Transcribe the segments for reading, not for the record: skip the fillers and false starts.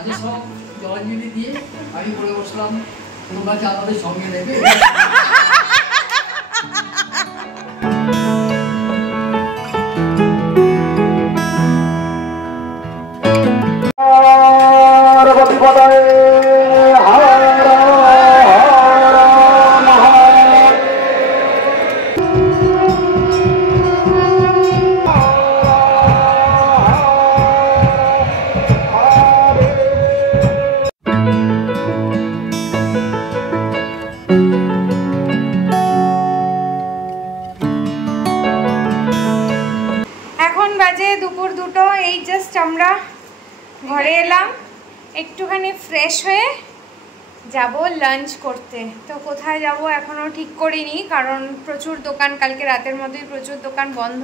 আগে সব জলাঞ্জলি দিয়ে আমি বলে বসলাম তোমরা কি আমাদের সঙ্গে নেবে। এখন বাজে দুপুর 2টো। এই জাস্ট আমরা ঘরে এলাম, একটুখানি ফ্রেশ হয়ে যাব লাঞ্চ করতে। তো কোথায় যাব এখনও ঠিক করিনি, কারণ প্রচুর দোকান, কালকে রাতের মধ্যেই প্রচুর দোকান বন্ধ।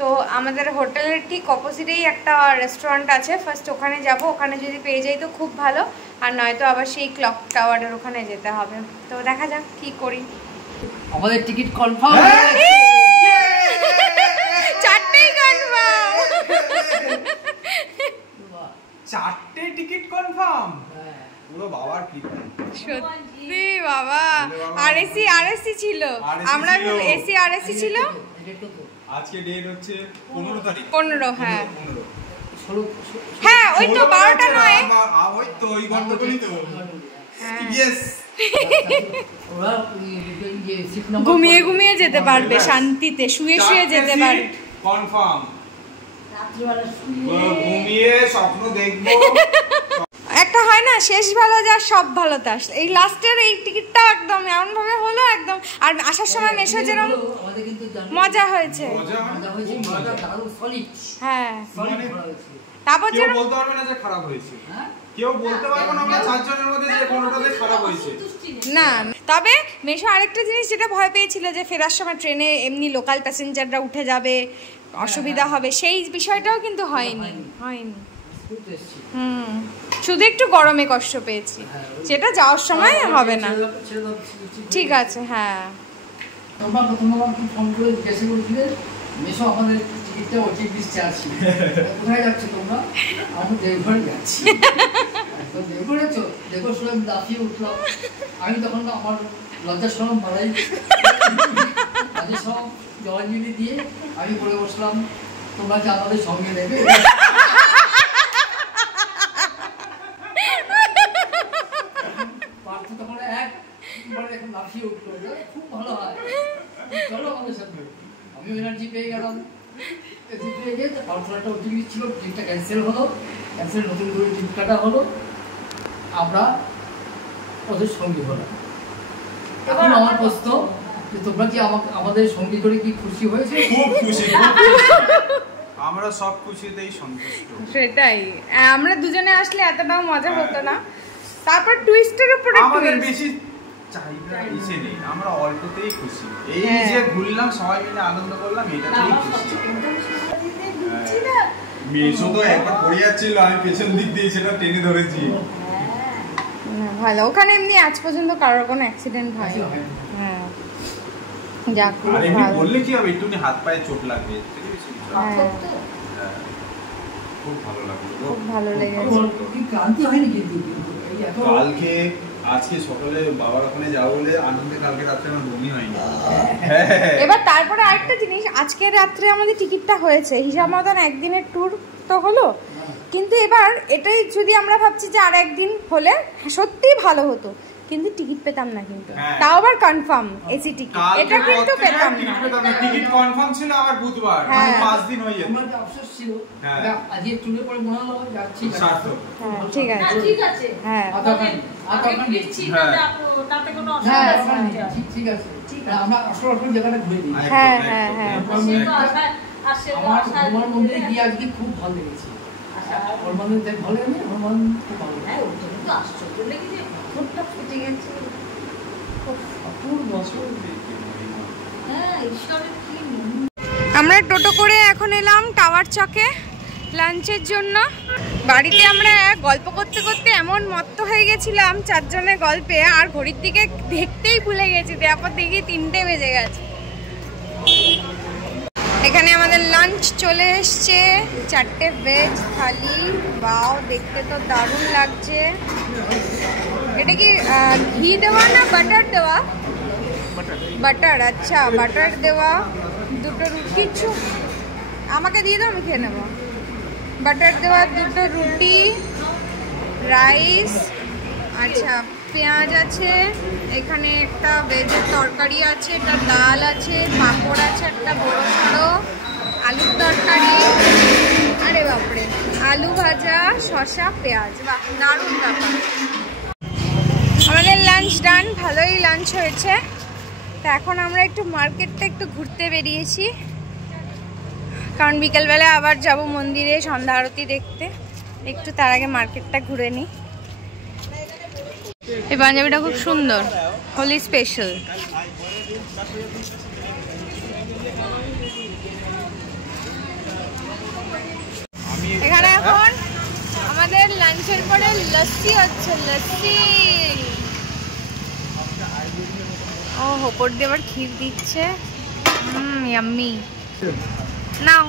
তো আমাদের হোটেলের ঠিক অপোজিটেই একটা রেস্টুরেন্ট আছে, ফার্স্ট ওখানে যাব। ওখানে যদি পেয়ে যাই তো খুব ভালো, আর নয়তো আবার সেই ক্লক টাওয়ারের ওখানে যেতে হবে। তো দেখা যাক কি করি। আমাদের টিকিট কনফার্ম, চারটেই কনফার্ম, 4টে টিকিট কনফার্ম। পুরো বাবার কৃপা, সত্যি বাবা। আর এসি ছিল, আমরা এসি আর এসি ছিল। আজকে ডেট হচ্ছে 15 তারিখ। 15, হ্যাঁ হ্যাঁ, ওই তো 12টা নয়, ওই তো ওই গন্ডগোলই তো। ইয়েস, ঘুমিয়ে ঘুমিয়ে যেতে পারবে, শান্তিতে শুয়ে শুয়ে যেতে পারবে। কনফার্ম, ঘুমিয়ে স্বপ্ন দেখবো। একটা হয় না, শেষ ভালো যা সব ভালো তা। এই লাস্টের এই টিকিটটা একদম এমন ভাবে হলো একদম। আর আসার সময় মেশো যেরকম মজা হয়েছে, হ্যাঁ। তারপর কেউ বলতে পারবে না যে খারাপ হয়েছে, কেউ বলতে পারবে না আমরা চারজনের মধ্যে যে কোনোটাতে খারাপ হয়েছে না। তবে মেশো আরেকটা জিনিস যেটা ভয় পেয়েছিল যে ফেরার সময় ট্রেনে এমনি লোকাল প্যাসেঞ্জাররা উঠে যাবে, অসুবিধা হবে, সেই বিষয়টাও কিন্তু হয়নি। শুধু একটু গরমে কষ্ট পেয়েছি, সেটা যাওয়ার সময় হবে না। ঠিক আছে, হ্যাঁ। তোমরা প্রথমবার ফোন করে জিজ্ঞাসা করছিলে মেশো আমাদের টিকিটটা ওটি দিচ্ছে আছি, কোথায় যাচ্ছ তোমরা? আমি দেবঘরে যাচ্ছি। তো দেবঘরে দেখো শুনে লাফিয়ে উঠলাম। আমি তখন আমার লজ্জার শরম বাড়াই, আগে সব জলাঞ্জলি দিয়ে আমি বলে বসলাম তোমরা কি আমাদের সঙ্গে নেবে। পার্থ তখন একবারে এখন লাফিয়ে উঠলো, খুব ভালো হয়, চলো আমাদের সাথে। আমি এনার্জি পেয়ে গেলাম, এনার্জি পেয়ে গিয়ে পার্থটা ওটিপি ছিল, টিকিটটা ক্যান্সেল হলো, ক্যান্সেল নতুন করে টিকিট কাটা হলো, আমরা ওদের সঙ্গী হলাম। এখন আমার প্রশ্ন যে তোমরা কি আমাদের সঙ্গী করে কি খুশি হয়েছে? খুব খুশি, আমরা সব খুশিতেই সন্তুষ্ট। সেটাই, আমরা দুজনে আসলে এতটাও মজা হতো না। তারপর টুইস্টের উপরে আমাদের বেশি চাহিদা ইচ্ছে নেই, আমরা অল্পতেই খুশি। এই যে ঘুরলাম সবাই মিলে আনন্দ করলাম, এটাতেই খুশি। মেশো তো একবার পড়ে যাচ্ছিল, আমি পেছন দিক দিয়ে সেটা টেনে ধরেছি। ভালো, ওখানে এমনি আজ পর্যন্ত কারোর কোনো অ্যাক্সিডেন্ট হয়নি। হ্যাঁ, যাক, আর এমনি বললে কি হবে, একটুখানি হাত পায়ে চোট লাগবে, খুব ভালো লাগলো, খুব ভালো লেগেছে। ক্লান্তি হয়নি কিন্তু কালকে আজকে সকালে বাবার ওখানে যাবো বলে আনন্দে কালকে রাত্রে আমার বমি হয়নি। এবার তারপরে আরেকটা জিনিস, আজকে রাত্রে আমাদের টিকিটটা হয়েছে হিসাব মতন একদিনের ট্যুর তো হলো, কিন্তু এবার এটাই যদি আমরা ভাবছি যে আর একদিন হলে সত্যিই ভালো হতো, কিন্তু টিকিট পেতাম না। কিন্তু তাও আবার কনফার্ম এসি টিকিট, এটা কিন্তু পেতাম না। টিকিট কনফার্ম ছিল আবার বুধবার, মানে 5 দিন হয়ে যেত। আমার যে আফসোস ছিল, আজকে ট্যুরে পরে মনে হলো যাচ্ছি। হ্যাঁ, ঠিক আছে, ঠিক আছে, হ্যাঁ, আগে দিচ্ছি তাতে কোনো অসুবিধা নেই। ঠিক আছে, আমরা আসল জায়গাটা ঘুরে দিই। হ্যাঁ হ্যাঁ হ্যাঁ, আমার মন্দিরে গিয়ে আজকে খুব ভালো লেগেছে। আমার মন্দিরে ভালো লেগেছে, আমার মন্দির খুব ভালো লেগেছে। হ্যাঁ, ওটা কিন্তু আশ্চর্য লেগেছে, ঠোঁটটা ফুটে গেছে। হ্যাঁ, ঈশ্বরের কি। আমরা টোটো করে এখন এলাম টাওয়ার চকে লাঞ্চের জন্য। বাড়িতে আমরা গল্প করতে করতে এমন মত্ত হয়ে গেছিলাম চারজনের গল্পে, আর ঘড়ির দিকে দেখতেই ভুলে গেছি, তারপর দেখি 3টে বেজে গেছে। এখানে আমাদের লাঞ্চ চলে এসছে, 4টে ভেজ থালি। বাও, দেখতে তো দারুণ লাগছে। এটা কি ঘি দেওয়া না বাটার দেওয়া? বাটার, আচ্ছা বাটার দেওয়া। দুটো রুটি, কিছু আমাকে দিয়ে দাও, আমি খেয়ে নেবো। বাটার দেওয়া দুটো রুটি, রাইস, আচ্ছা পেঁয়াজ আছে, এখানে একটা ভেজের তরকারি আছে, একটা ডাল আছে, পাঁপড় আছে, একটা বড় সড়ো আলুর তরকারি, আরে বাপরে আলু ভাজা, শসা, পেঁয়াজ। বাহ, দারুণ ব্যাপার। আমাদের লাঞ্চ ডান, ভালোই লাঞ্চ হয়েছে। তা এখন আমরা একটু মার্কেটটা একটু ঘুরতে বেরিয়েছি, কারণ বিকেলবেলা আবার যাব মন্দিরে সন্ধ্যা আরতি দেখতে। একটু তার আগে মার্কেটটা ঘুরে নিই। এই পাঞ্জাবিটা খুব সুন্দর, হোলি স্পেশাল। এখানে এখন আমাদের লাঞ্চের পরে লস্যি হচ্ছে, লস্যি। ও ওপর দিয়ে আবার ক্ষীর দিচ্ছে, ইয়াম্মি। নাও,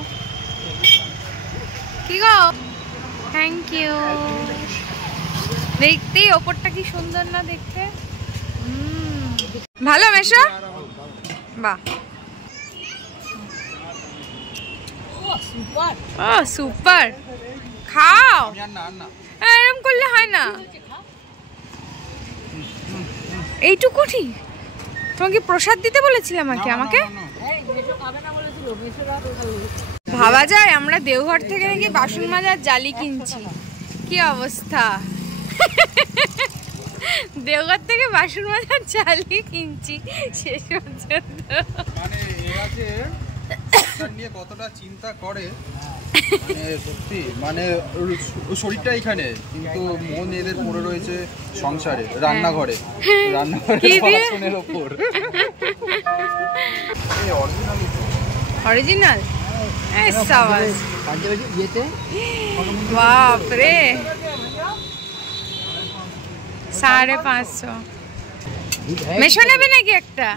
কি গো, থ্যাংক ইউ। দেখতেই ওপরটা কি সুন্দর না দেখতে, ভালো মেশো। বাহ, ও সুপার। খাও, এরকম করলে হয় না। এইটুকু ঠিক। তোমাকে প্রসাদ দিতে বলেছিলাম আমাকে ভাবা যায় আমরা দেওঘর থেকে নাকি বাসন মাজার জালি কিনছি। কি অবস্থা, দেওঘর থেকে বাসন মাজার জালি কিনছি শেষ পর্যন্ত। মানে এরা যে নিয়ে কতটা চিন্তা করে, মানে সত্যি, মানে শরীরটা এখানে কিন্তু মন এদের পড়ে রয়েছে সংসারে, রান্নাঘরে, বাসনের ওপর। অরিজিনাল বাপরে, 550। মেশো নেবে নাকি একটা?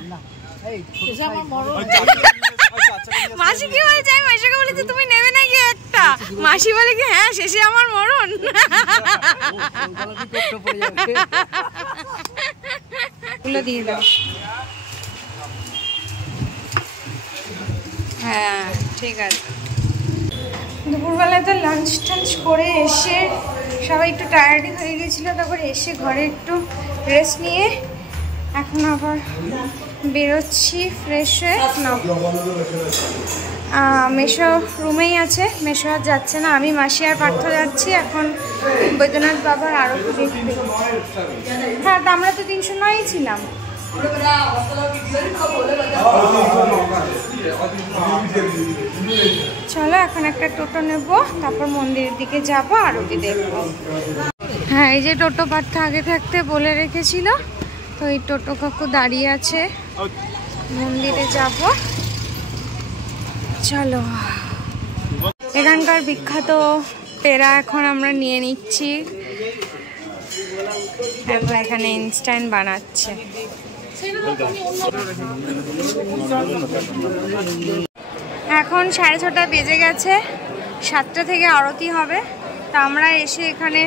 মাসি কি বলছে? আমি মাসিকে বলেছি তুমি নেবে নাকি একটা? মাসি বলে কি হ্যাঁ, শেষে আমার মরণ। দিয়ে দাও। হ্যাঁ ঠিক আছে। দুপুরবেলায় তো লাঞ্চ টাঞ্চ করে এসে সবাই একটু টায়ার্ডই হয়ে গেছিলো, তারপর এসে ঘরে একটু রেস্ট নিয়ে এখন আবার বেরোচ্ছি ফ্রেশ হয়ে। মেশো রুমেই আছে, মেশো আর যাচ্ছে না, আমি মাসি আর পার্থ যাচ্ছি এখন বৈদ্যনাথ বাবার আরতি দেখতে। হ্যাঁ, তা আমরা তো 309 ছিলাম। চলো এখন একটা টোটো নেব, তারপর মন্দিরের দিকে যাব, আরতি দেখব। হ্যাঁ, এই যে টোটো পার্থ আগে থাকতে বলে রেখেছিল, তো এই টোটো কাকু দাঁড়িয়ে আছে, মন্দিরে যাব। চলো, এখানকার বিখ্যাত পেড়া এখন আমরা নিয়ে নিচ্ছি। এখানে ইনস্ট্যান্ট বানাচ্ছে। এখন 6:30 বেজে গেছে, 7টা থেকে আরতি হবে। তা আমরা এসে এখানে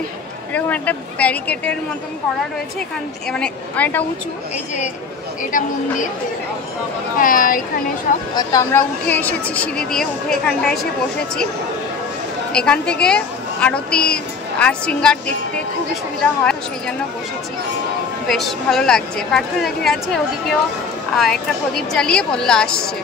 এরকম একটা ব্যারিকেডের মতন করা রয়েছে, এখান মানে অনেকটা উঁচু, এই যে এটা মন্দির, হ্যাঁ এখানে সব। তো আমরা উঠে এসেছি সিঁড়ি দিয়ে, উঠে এখানটায় এসে বসেছি। এখান থেকে আরতি আর শৃঙ্গার দেখতে খুবই সুবিধা হয়, সেই জন্য বসেছি, বেশ ভালো লাগছে। পার্থ দেখে আছে, ওদিকেও একটা প্রদীপ জ্বালিয়ে বললা আসছে।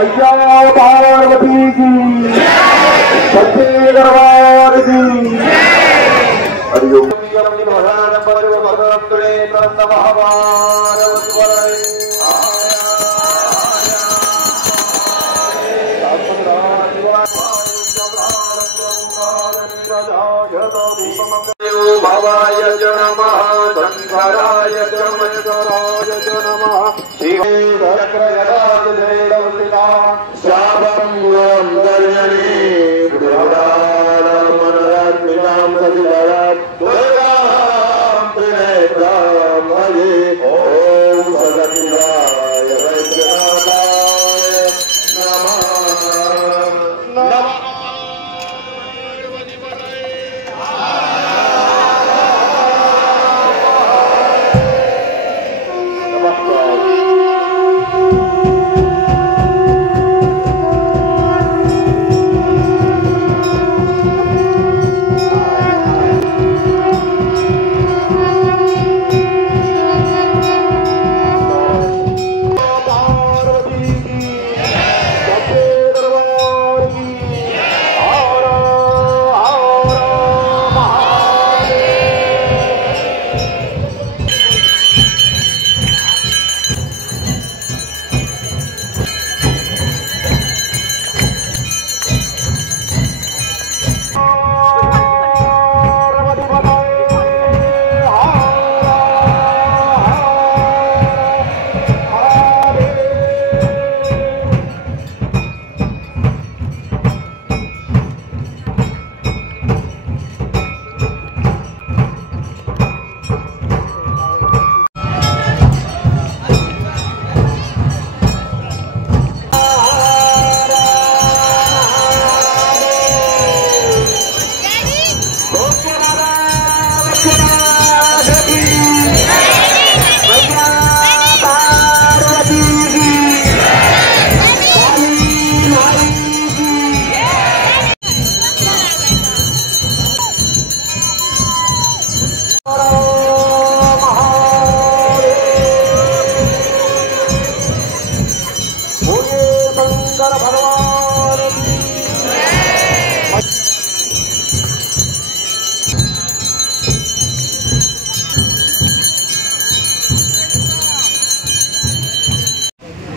पार्वती की सच्चे दरबार की हरिओम भावाय च नमः शंकराय च महेश्वराय च नमः श्रीधरक्रगदाधेडवलिता शापंगं दर्शने दुरालमनरत्मिकां सदिदरां दुर्गां त्रिनेत्रां भजे ॐ सदशिवाय वैद्यनाथाय नमः नमः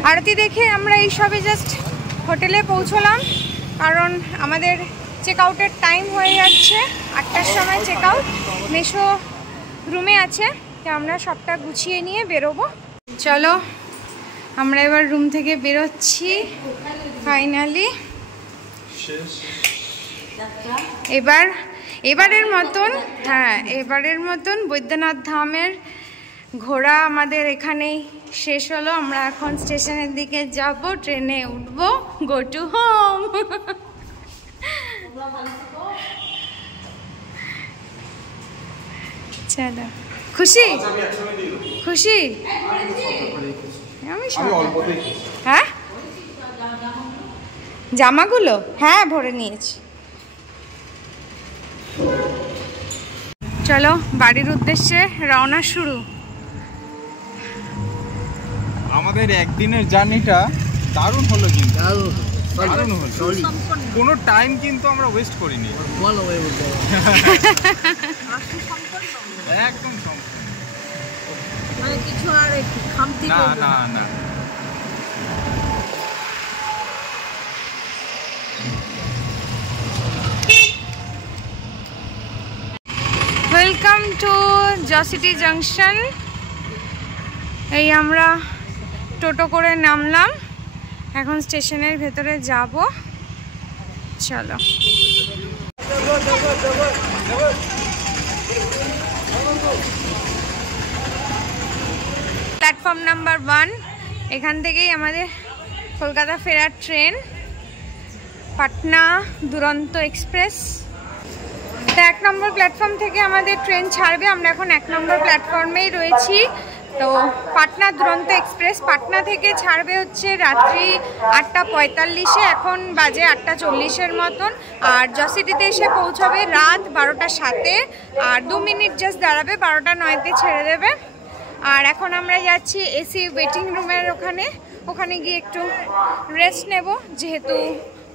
আরতি দেখে আমরা এই সবে জাস্ট হোটেলে পৌঁছলাম, কারণ আমাদের চেক আউটের টাইম হয়ে যাচ্ছে। 8টার সময় চেক আউট। মেশো রুমে আছে, তো আমরা সবটা গুছিয়ে নিয়ে বেরোবো। চলো আমরা এবার রুম থেকে বেরোচ্ছি ফাইনালি। এবারের মতন বৈদ্যনাথ ধামের ঘোরা আমাদের এখানেই শেষ হলো। আমরা এখন স্টেশনের দিকে যাব, ট্রেনে উঠবো, গো টু হোম। চলো, খুশি খুশি? হ্যাঁ, জামাগুলো হ্যাঁ ভরে নিয়েছি। চলো বাড়ির উদ্দেশ্যে রওনা শুরু। আমাদের একদিনের জার্নিটা দারুণ হলো, কিন্তু দারুণ হলো। কোনো টাইম কিন্তু আমরা ওয়েস্ট করিনি, একদম মানে কিছু আর খামতি না না না। Welcome to Jasidih junction. এই আমরা টোটো করে নামলাম, এখন স্টেশনের ভেতরে যাব। চলো প্ল্যাটফর্ম নাম্বার 1, এখান থেকেই আমাদের কলকাতা ফেরার ট্রেন, পাটনা দুরন্ত এক্সপ্রেস। তো 1 নম্বর প্ল্যাটফর্ম থেকে আমাদের ট্রেন ছাড়বে। আমরা এখন 1 নম্বর প্ল্যাটফর্মেই রয়েছি। তো পাটনা দুরন্ত এক্সপ্রেস পাটনা থেকে ছাড়বে হচ্ছে রাত্রি 8:45-এ, এখন বাজে 8:40-এর মতন। আর জসিটিতে এসে পৌঁছাবে রাত 12:07-এ, আর 2 মিনিট জাস্ট দাঁড়াবে, 12:09-তে ছেড়ে দেবে। আর এখন আমরা যাচ্ছি এসি ওয়েটিং রুমের ওখানে, ওখানে গিয়ে একটু রেস্ট নেব, যেহেতু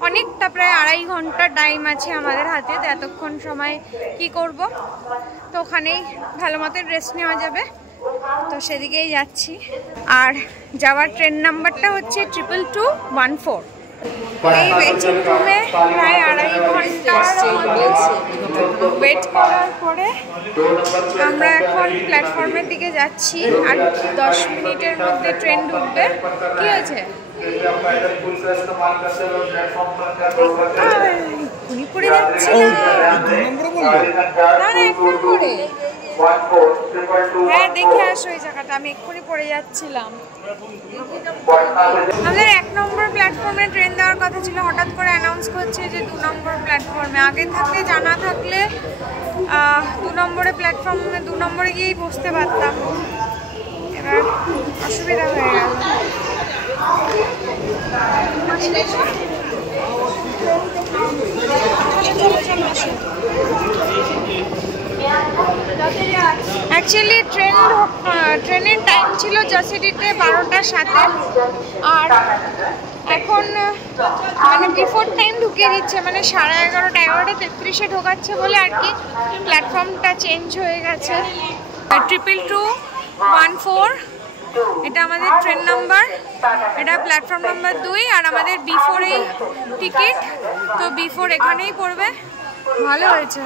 অনেকটা প্রায় 2.5 ঘন্টা টাইম আছে আমাদের হাতে। তো এতক্ষণ সময় কি করব, তো ওখানেই ভালো মতো রেস্ট নেওয়া যাবে, তো সেদিকেই যাচ্ছি। আর যাওয়ার ট্রেন নাম্বারটা হচ্ছে 2214। এই ওয়েটিং রুমে প্রায় 2.5 ঘন্টা ওয়েট করার পরে আমরা এখন প্ল্যাটফর্মের দিকে যাচ্ছি। আর 10 মিনিটের মধ্যে ট্রেন ঢুকবে। কি হয়েছে? এক্ষুনি পড়ে যাচ্ছিলাম। না না, 1 নম্বরে। হ্যাঁ, দেখে আসো এই জায়গাটা, আমি এক্ষুনি পড়ে যাচ্ছিলাম। আমাদের 1 নম্বর প্ল্যাটফর্মে ট্রেন দেওয়ার কথা ছিল, হঠাৎ করে অ্যানাউন্স করছে যে 2 নম্বর প্ল্যাটফর্মে। আগে থাকলে জানা থাকলে 2 নম্বরে প্ল্যাটফর্মে 2 নম্বরে গিয়েই বসতে পারতাম। এবার অসুবিধা হয়ে গেল। অ্যাকচুয়ালি ট্রেনের টাইম ছিল জাসিডিতে 12টার সাথে, আর এখন মানে বিফোর টাইম ঢুকিয়ে দিচ্ছে, মানে 11:30 11:33-এ ঢোকাচ্ছে বলে আর কি প্ল্যাটফর্মটা চেঞ্জ হয়ে গেছে। 2214 এটা আমাদের ট্রেন নাম্বার, এটা প্ল্যাটফর্ম নাম্বার 2। আর আমাদের B4 এই টিকিট, তো B4 এখানেই পড়বে। ভালো হয়েছে।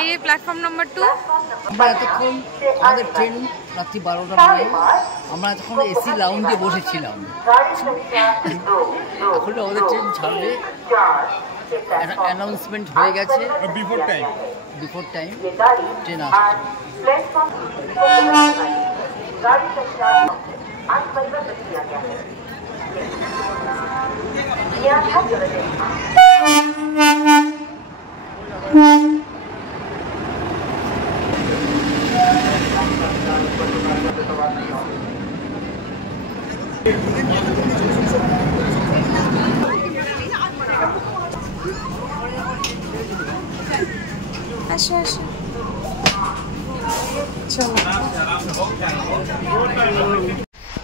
এই যে প্ল্যাটফর্ম নাম্বার 2। আমরা এতক্ষণ আমাদের ট্রেন রাত্রি 12টার সময় আমরা এতক্ষণ এসি লাউঞ্জে বসেছিলাম। এখন আমাদের ট্রেন ছাড়বে, একটা অ্যানাউন্সমেন্ট হয়ে গেছে বিফোর টাইম ট্রেন আসছে। আসো আসো, চলো।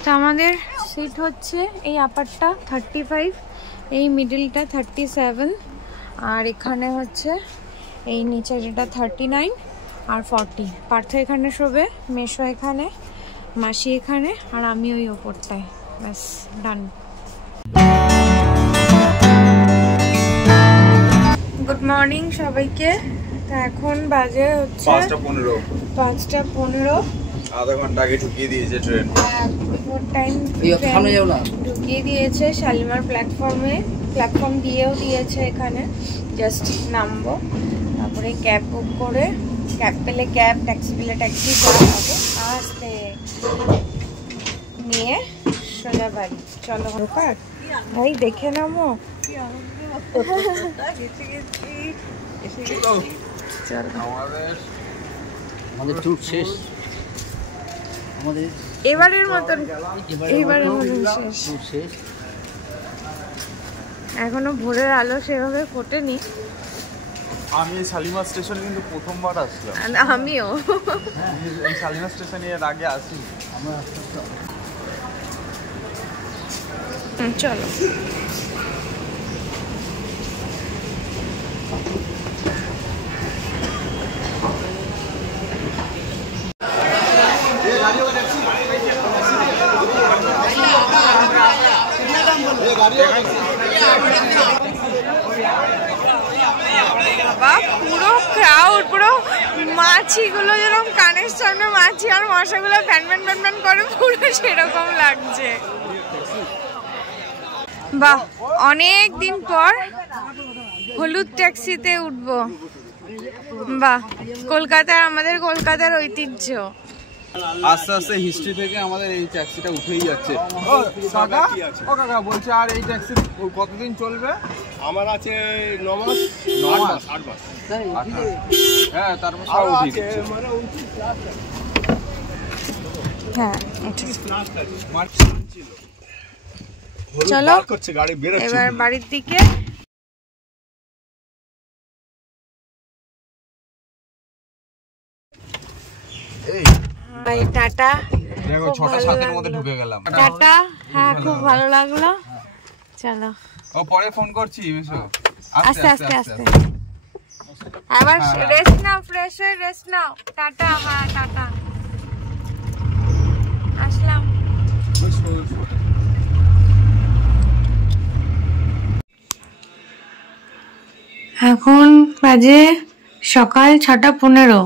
তো আমাদের সিট হচ্ছে এই আপারটা 35, এই মিডলটা 37, আর এখানে হচ্ছে এই নিচের এটা 39 আর 40। পার্থ এখানে শোবে, মেশো এখানে, মাসি এখানে, আর আমি ওই ওপরটায়। ব্যাস, ডান। গুড মর্নিং সবাইকে। তো এখন বাজে হচ্ছে 5:15। আধা ঘন্টা আগে ঢুকিয়ে দিয়েছে ট্রেন। ঢুকিয়ে দিয়েছে শালিমার প্ল্যাটফর্ম দিয়েও দিয়েছে এখানে। জাস্ট নামবো, তারপরে ক্যাব বুক করে, ক্যাব পেলে ক্যাব, ট্যাক্সি পেলে ট্যাক্সি, যা হবে আস্তে নিয়ে সোজা বাড়ি। চলো ভাই, দেখে নামো। আমাদের ট্যুর শেষ, আমাদের এবারের মতন শেষ। এখনো ভোরের আলো সেভাবে ফোটেনি। আমি শালিমার স্টেশন কিন্তু প্রথমবার আসলাম। আমিও শালিমার স্টেশনে এর আগে আসি। চলো। পুরো ক্রাউড, পুরো মাছিগুলো যেরকম কানের সামনে মাছি আর মশাগুলো ফ্যান করে, পুরো সেরকম লাগছে। বাহ, অনেক দিন পর হলুদ ট্যাক্সিতে উঠবো। বাহ, আমাদের কলকাতার ঐতিহ্য। আস্তে আস্তে হিস্ট্রি থেকে আমাদের এই ট্যাক্সিটা উঠেই যাচ্ছে। কাকা বলছে, আর এই ট্যাক্সি কতদিন চলবে? আমার আছে 9 মাস, 8 মাস। হ্যাঁ, তারপর সব উঠে গেছে। হ্যাঁ, চলো এবার বাড়ির দিকে। টাটা। দেখো 6টা-7 এর মধ্যে ঢুকে গেলাম। টাটা। হ্যাঁ খুব ভালো লাগলো। চলো ও পরে ফোন করছি মিশো। আস্তে আস্তে আস্তে আবার রেস্ট নাও, ফ্রেশ হয়ে রেস্ট নাও। টাটা। হ্যাঁ টাটা, আসলাম। এখন বাজে সকাল 6:15।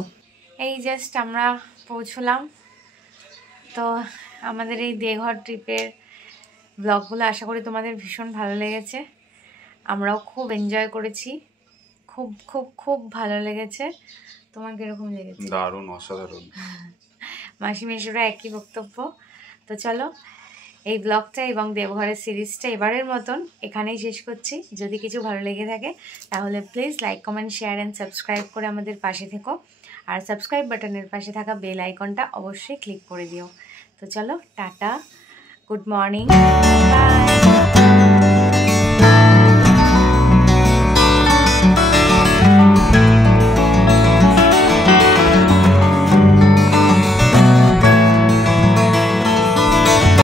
এই জাস্ট আমরা পৌঁছলাম। তো আমাদের এই দেওঘর ট্রিপের ব্লগগুলো আশা করি তোমাদের ভীষণ ভালো লেগেছে। আমরাও খুব এনজয় করেছি, খুব খুব খুব ভালো লেগেছে। তোমার কিরকম লেগেছে? দারুণ, অসাধারণ। মাসি মেশোরা একই বক্তব্য। তো চলো এই ব্লগটা এবং দেওঘরের সিরিজটা এবারের মতন এখানেই শেষ করছি। যদি কিছু ভালো লেগে থাকে তাহলে please like, comment, share and subscribe করে আমাদের পাশে থেকো। আর সাবস্ক্রাইব বাটনের পাশে থাকা বেল আইকনটা অবশ্যই ক্লিক করে দিও। তো চলো টাটা, গুড মর্নিং, বাই।